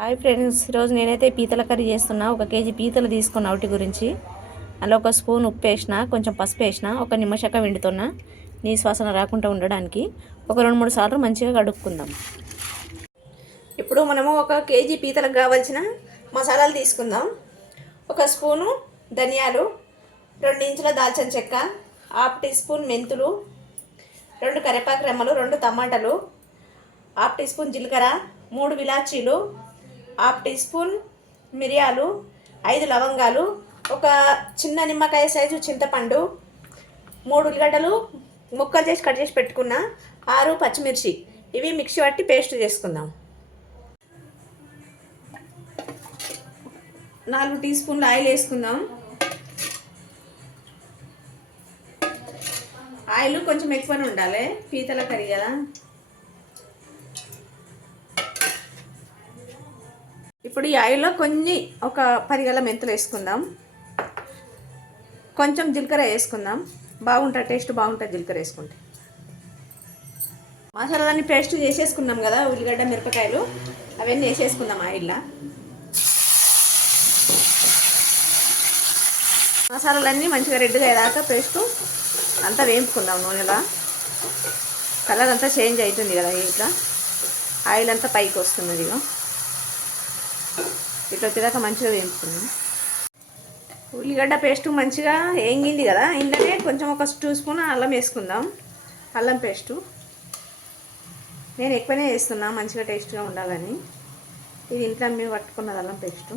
Hi friends, ఈరోజు నేనైతే పీతల కర్రీ చేస్తున్నా. 1 కేజీ పీతలు తీసుకున్నా. ఒకటి గురించి అలా 1 స్పూన్ ఉప్పు వేసిన, కొంచెం పసుపు వేసిన, 1 నిమ్మశక్క పిండుతున్నా నీసు వాసన రాకుండా ఉండడానికి. ఒక 2-3 సార్లు మంచిగా కడుక్కుందాం. ఇప్పుడు మనము 1 కేజీ పీతలకు కావాల్సిన మసాలాలు తీసుకుందాం. 1 స్పూను ధనియాలు, 2 ఇంచుల దాల్చిన చెక్క, 1/2 టీ స్పూన్ మెంతులు, 2 కరివేపాకు రెమ్మలు, 2 టమాటాలు, 1/2 టీ స్పూన్ జీలకర్ర, 3 విలాచీలు, 1/2 టీ స్పూన్ మిరియాలు, 5 లవంగాలు, 1 చిన్న నిమ్మకాయ సైజు చింతపండు, 3 ఉల్లిగడ్డలు ముక్కలు చేసి కట్ చేసి పెట్టుకున్న, 6 పచ్చిమిర్చి. ఇవి మిక్సీ పట్టి పేస్ట్ చేసుకుందాం. 4 టీ స్పూన్ల ఆయిల్ వేసుకుందాం. ఆయిల్ కొంచెం ఎక్కువనే ఉండాలి, పీతల కర్రీ కదా. ఇప్పుడు ఈ ఆయిల్లో కొన్ని 10 గల మెంతులు వేసుకుందాం. కొంచెం జీలకర్ర వేసుకుందాం. బాగుంటుంది, టేస్ట్ బాగుంటుంది జీలకర్ర వేసుకుంటే. మసాలాలన్నీ పేస్ట్ చేసేసుకున్నాం కదా, ఉల్లిగడ్డ మిరపకాయలు అవన్నీ వేసేసుకుందాం ఆయిల్లో. మసాలాలన్నీ మంచిగా రెడ్గా అయ్యేదాకా పేస్ట్ అంతా వేయించుకుందాం నూనెలో. కలర్ అంతా చేంజ్ అవుతుంది కదా, ఇట్లా ఆయిల్ అంతా పైకి వస్తుంది. ఇట్లా వచ్చేదాకా మంచిగా వేయించుకుందాం. ఉల్లిగడ్డ పేస్ట్ మంచిగా వేగింది కదా, ఇందులోనే కొంచెం 1 2 స్పూన్ అల్లం వేసుకుందాం. అల్లం పేస్టు నేను ఎక్కువనే వేస్తున్నా, మంచిగా టేస్ట్గా ఉండాలని. ఇది ఇంట్లో మేము పట్టుకున్నది అల్లం పేస్టు.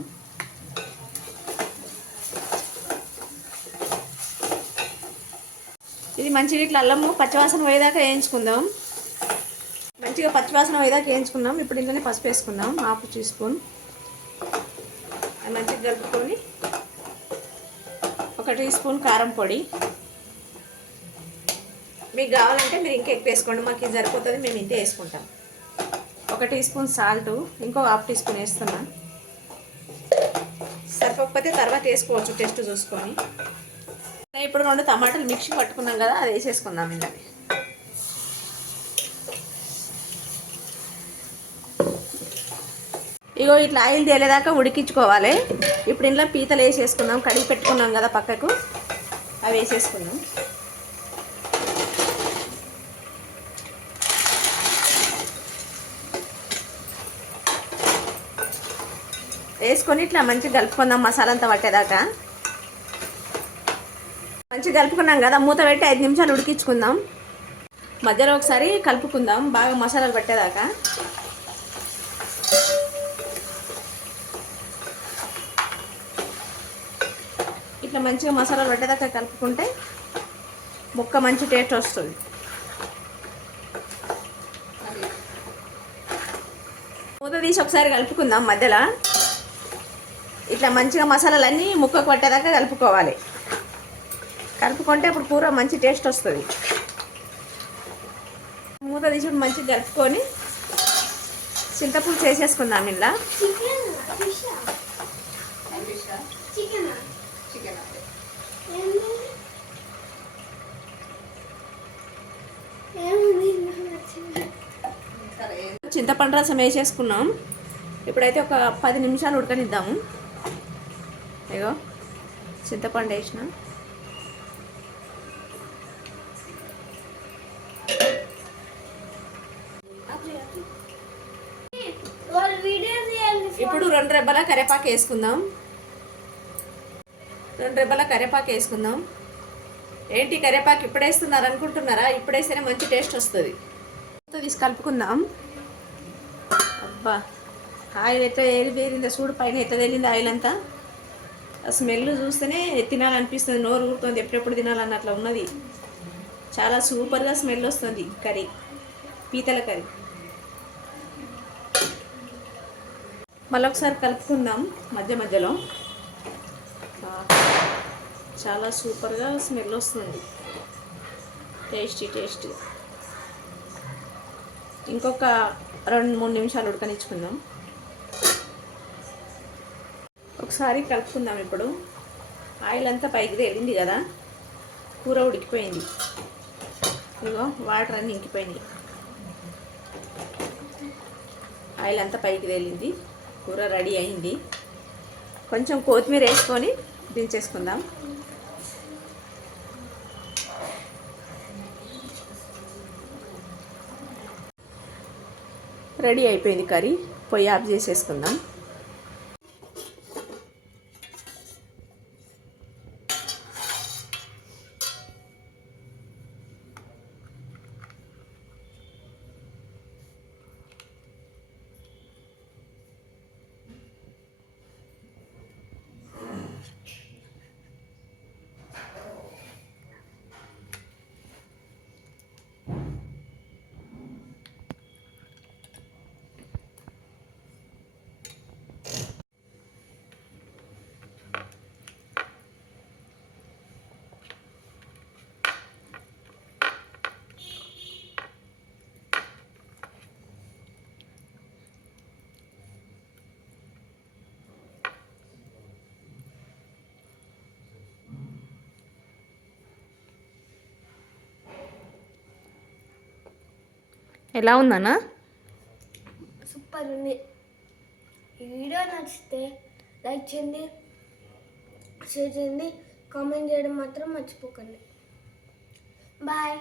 ఇది మంచిగా ఇట్లా అల్లము పచ్చివాసన పోయేదాకా వేయించుకుందాం. మంచిగా పచ్చివాసన పోయేదాకా వేయించుకున్నాం. ఇప్పుడు ఇంట్లోనే పసుపు వేసుకుందాం, 1/2 టీ స్పూన్. మంచిగా కలుపుకొని 1 టీ స్పూన్ కారం పొడి. మీకు కావాలంటే మీరు ఇంకా ఎక్కువ వేసుకోండి, మాకు ఇది సరిపోతుంది, మేము ఇంతే వేసుకుంటాం. 1 టీ స్పూన్ సాల్ట్, ఇంకో 1/2 టీ స్పూన్ వేస్తున్నా. సరిపోకపోతే తర్వాత వేసుకోవచ్చు టేస్ట్ చూసుకొని. ఇప్పుడు 2 టమాటాలు మిక్సీ పట్టుకున్నాం కదా, అది వేసేసుకుందాం. ఇందులో ఇగో ఇట్లా ఆయిల్ తేలేదాకా ఉడికించుకోవాలి. ఇప్పుడు ఇంట్లో పీతలు వేసేసుకుందాం, కడిగి పెట్టుకున్నాం కదా పక్కకు, అవి వేసేసుకుందాం. వేసుకొని ఇట్లా మంచిగా కలుపుకుందాం, మసాలా అంతా పట్టేదాకా. మంచిగా కలుపుకున్నాం కదా, మూత పెట్టి 5 నిమిషాలు ఉడికించుకుందాం. మధ్యలో ఒకసారి కలుపుకుందాం బాగా మసాలాలు పట్టేదాకా. ఇట్లా మంచిగా మసాలాలు పట్టేదాకా కలుపుకుంటే ముక్క మంచి టేస్ట్ వస్తుంది. మూత తీసి ఒకసారి కలుపుకుందాం మధ్యలో. ఇట్లా మంచిగా మసాలాలన్నీ ముక్కకు పట్టేదాకా కలుపుకోవాలి. కలుపుకుంటే ఇప్పుడు కూర మంచి టేస్ట్ వస్తుంది. మూత తీసి మంచిగా కలుపుకొని చింతపులుసు వేసేసుకుందాం. ఇలా చింతపండు రసం వేసేసుకున్నాం. ఇప్పుడైతే ఒక 10 నిమిషాలు ఉడకనిద్దాము. ఇగో చింతపండు వేసిన. ఇప్పుడు 2 రెబ్బల కరివేపాకు వేసుకుందాం. 2 రెబ్బల కరివేపాకు వేసుకుందాం. ఏంటి కరివేపాకు ఇప్పుడు వేస్తున్నారు అనుకుంటున్నారా? ఇప్పుడు వేస్తేనే మంచి టేస్ట్ వస్తుంది. తీసి కలుపుకుందాం. అబ్బా, ఆయిల్ ఎట్లా వేరిందో చూడు, పైన ఎట్లా తేలింది ఆయిల్ అంతా. స్మెల్ చూస్తేనే తినాలనిపిస్తుంది, నోరు ఊరుతుంది, ఎప్పుడెప్పుడు తినాలన్నట్లా ఉన్నది. చాలా సూపర్గా స్మెల్ వస్తుంది కర్రీ, పీతల కర్రీ. మళ్ళీ ఒకసారి కలుపుకుందాం మధ్య మధ్యలో. చాలా సూపర్గా స్మెల్ వస్తుంది, టేస్టీ. ఇంకొక 2-3 నిమిషాలు ఉడకనిచ్చుకుందాం. ఒకసారి కలుపుకుందాం. ఇప్పుడు ఆయిల్ అంతా పైకి తేలింది కదా, కూర ఉడికిపోయింది. ఇగో వాటర్ అన్నీ ఇంకిపోయినాయి. ఆయిల్ అంతా పైకి తేలింది. కూర రెడీ అయింది. కొంచెం కొత్తిమీర వేసుకొని దించేసుకుందాం. రెడీ అయిపోయింది కర్రీ. పొయ్యి ఆఫ్ చేసేసుకుందాం. ఎలా ఉందన్న? సూపర్ ఉంది. ఈ వీడియో నచ్చితే లైక్ చేయండి, షేర్ చేయండి, కామెంట్ చేయడం మాత్రం మర్చిపోకండి. బాయ్.